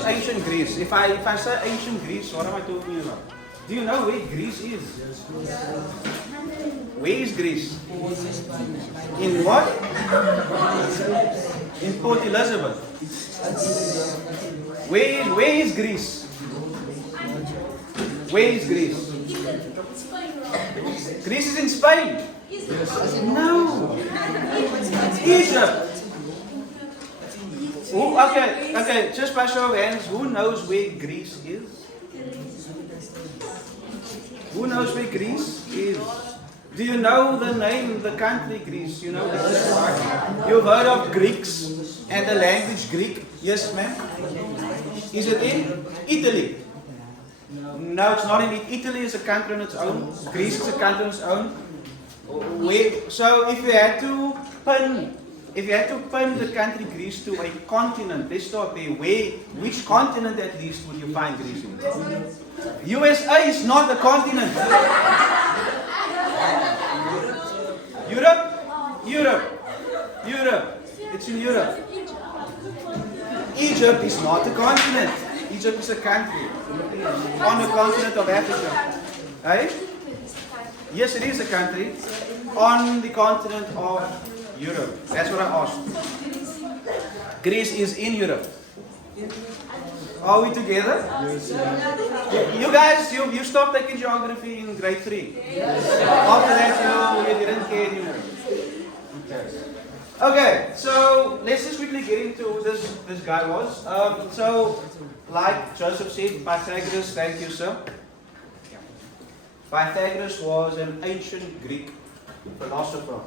is ancient Greece? If I say ancient Greece, what am I talking about? Do you know where Greece is? Where is Greece? In what? In Port Elizabeth. Where is Greece? Where is Greece? Greece is in Spain. No. Egypt. Who, okay, just by show of hands, who knows where Greece is? Who knows where Greece is? Do you know the name, the country Greece? You know this? You've heard of Greeks and the language Greek? Yes, ma'am? Is it in Italy? No, it's not in it. Italy is a country on its own. Greece is a country on its own. So if you had to pin the country Greece to a continent, let's start there. Which continent at least would you find Greece in? USA is not a continent. Europe. It's in Europe. Egypt is not a continent. Egypt is a country on the continent of Africa. Right? Yes, it is a country on the continent of Europe. That's what I asked. Greece is in Europe. Are we together? You guys, you stopped taking geography in grade 3. After that, you didn't care anymore. Okay, so let's just quickly get into this guy was. So, like Joseph said, Pythagoras, thank you, sir. Pythagoras was an ancient Greek philosopher.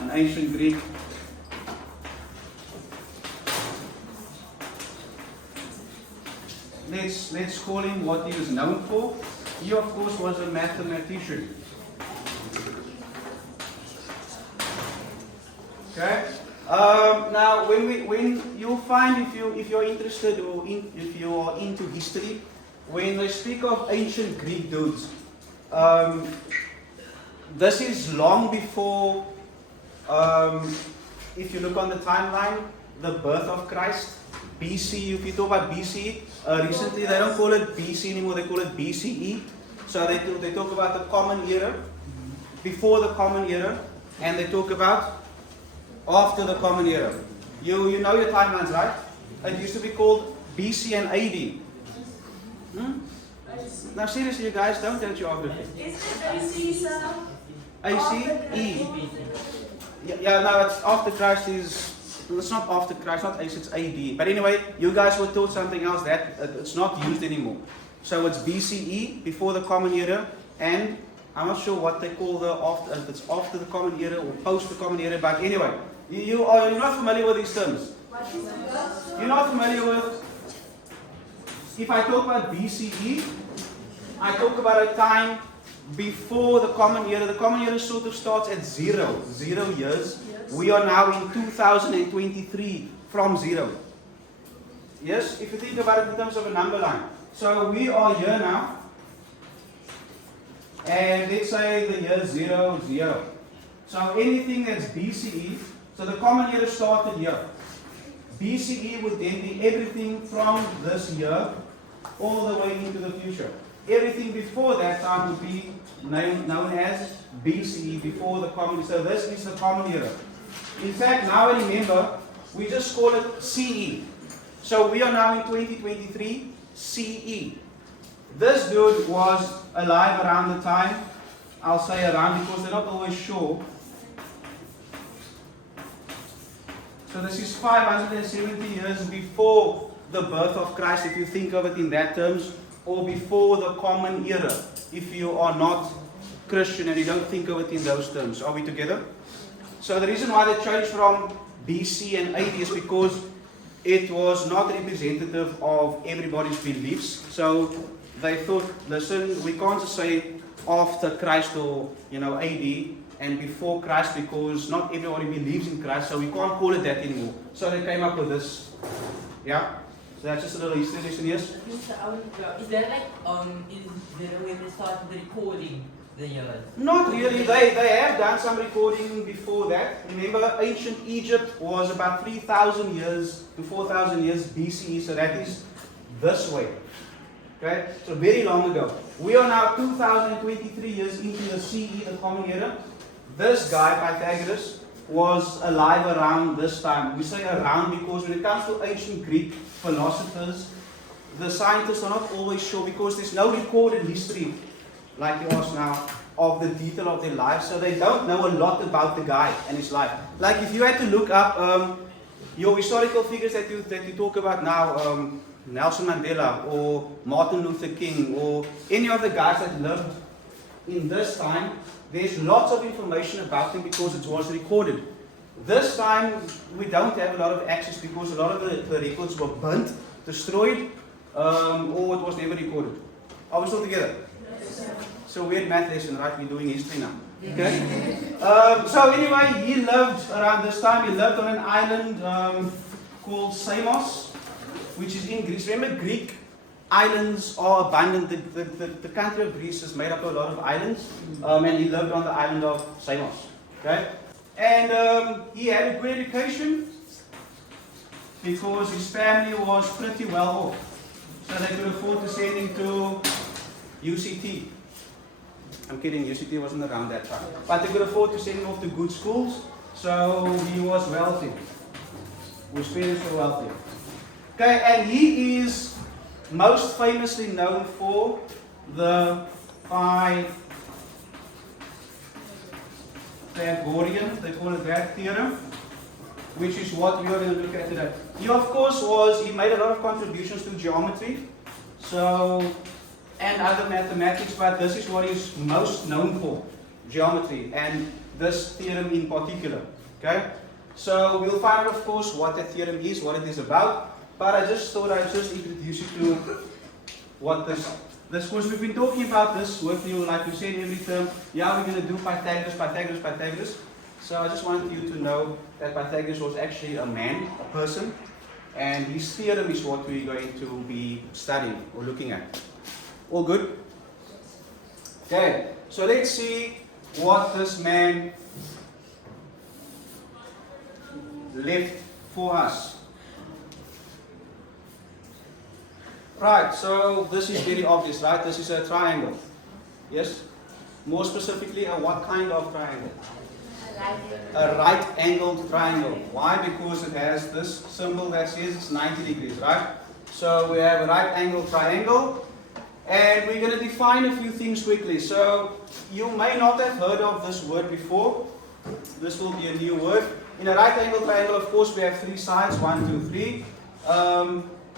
An ancient Greek. Let's call him what he was known for. He, of course, was a mathematician. Okay. Now, when you'll find if you're interested or if you are into history, when they speak of ancient Greek dudes, this is long before. If you look on the timeline, the birth of Christ, BC. If you talk about BC, recently they don't call it BC anymore; they call it BCE. So they talk about the Common Era, before the Common Era, and they talk about after the Common Era. You know your timelines, right? It used to be called BC and AD. Now seriously, you guys, don't tell geography. Is it AC, sir? ACE. Yeah, no, it's after Christ it's not after Christ, not AC, it's AD. But anyway, you guys were taught something else that it's not used anymore. So it's BCE, before the Common Era, and I'm not sure what they call the after, if it's after the Common Era or post the Common Era, but anyway, you're not familiar with these terms. You're not familiar with, if I talk about BCE, I talk about a time before the Common Era. The Common Era sort of starts at 0 years. We are now in 2023 from 0. Yes, if you think about it in terms of a number line. So we are here now, and let's say the year 0, 0. So anything that's BCE, so the Common Era started here. BCE would then be everything from this year all the way into the future. Everything before that time would be known as BCE, before the Common Era. So this is the Common Era. In fact, now I remember, we just call it CE. So we are now in 2023 CE. This dude was alive around the time, I'll say around because they're not always sure. So this is 570 years before the birth of Christ, if you think of it in that terms, or before the Common Era, if you are not Christian and you don't think of it in those terms. Are we together? So the reason why they changed from BC and AD is because it was not representative of everybody's beliefs. So they thought, listen, we can't just say after Christ or AD and before Christ because not everybody believes in Christ, so we can't call it that anymore. So they came up with this. Yeah? So that's just a little history lesson, yes? Is there like is there when they started recording the years? Not really. They have done some recording before that. Remember, ancient Egypt was about 3,000 years to 4,000 years BCE, so that is this way. Okay, so very long ago. We are now 2023 years into the CE, the Common Era. This guy, Pythagoras, was alive around this time. We say around because when it comes to ancient Greek philosophers, the scientists are not always sure because there's no recorded history, like you ask now, of the detail of their life. So they don't know a lot about the guy and his life. Like if you had to look up your historical figures that you talk about now, Nelson Mandela or Martin Luther King or any of the guys that lived in this time, there's lots of information about them because it was recorded. This time we don't have a lot of access because a lot of the records were burnt, destroyed, or it was never recorded. Are we still together? Yes. So weird math lesson, right? We're doing history now. Okay? So anyway, he lived around this time. He lived on an island called Samos, which is in Greece. Remember, Greek islands are abundant. The country of Greece is made up of a lot of islands, and he lived on the island of Samos. Okay? And he had a good education because his family was pretty well off. So they could afford to send him to UCT. I'm kidding, UCT wasn't around that time. But they could afford to send him off to good schools, so he was wealthy. His parents were wealthy. Okay, and he is most famously known for the Pythagorean, they call it that theorem, which is what we are going to look at today. He of course he made a lot of contributions to geometry, and other mathematics, but this is what he's most known for, geometry, and this theorem in particular. Okay? So we'll find out of course what that theorem is, what it is about, but I just thought I'd just introduce you to what this course, we've been talking about this with you, like we said every term, yeah, we're going to do Pythagoras. So I just wanted you to know that Pythagoras was actually a man, a person, and his theorem is what we're going to be studying or looking at. All good? Okay, so let's see what this man left for us. Right, so this is very obvious, right? This is a triangle. Yes? More specifically, what kind of triangle? A right-angled triangle. Why? Because it has this symbol that says it's 90 degrees, right? So we have a right-angled triangle, and we're going to define a few things quickly. So you may not have heard of this word before. This will be a new word. In a right-angled triangle, of course, we have three sides, 1, 2, 3.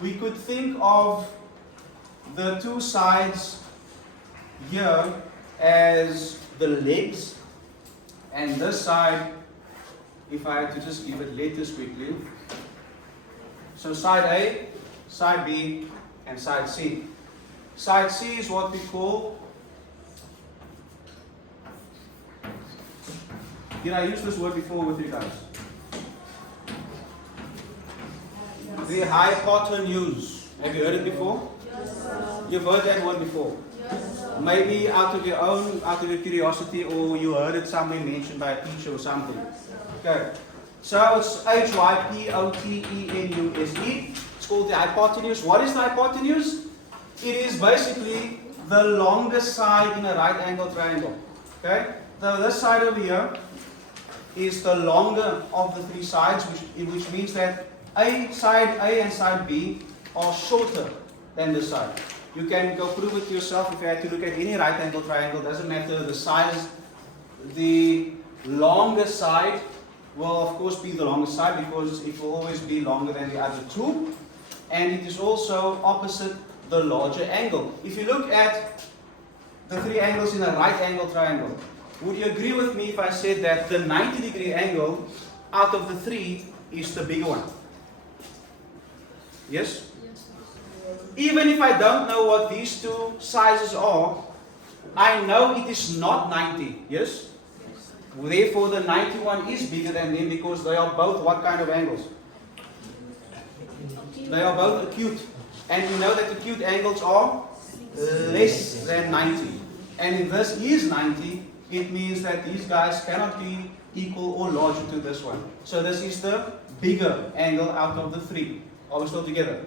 We could think of the two sides here as the legs, and this side, if I had to just give it letters quickly, so side A, side B, and side C. Side C is what we call, did I use this word before with you guys? The hypotenuse. Have you heard it before? Yes, sir. You've heard that word before? Yes, sir. Maybe out of your curiosity, or you heard it somewhere mentioned by a teacher or something. Okay. So it's hypotenuse. It's called the hypotenuse. What is the hypotenuse? It is basically the longest side in a right angle triangle. Okay? So this side over here is the longer of the three sides, which means that side A and side B are shorter than this side. You can go prove it yourself if you had to look at any right angle triangle. Doesn't matter the size. The longest side will of course be the longest side because it will always be longer than the other two. And it is also opposite the larger angle. If you look at the three angles in a right angle triangle, would you agree with me if I said that the 90-degree angle out of the three is the bigger one? Yes? Even if I don't know what these two sizes are, I know it is not 90. Yes? Therefore, the 91 is bigger than them because they are both what kind of angles? They are both acute. And we know that acute angles are less than 90. And if this is 90, it means that these guys cannot be equal or larger to this one. So this is the bigger angle out of the three. Are we still together?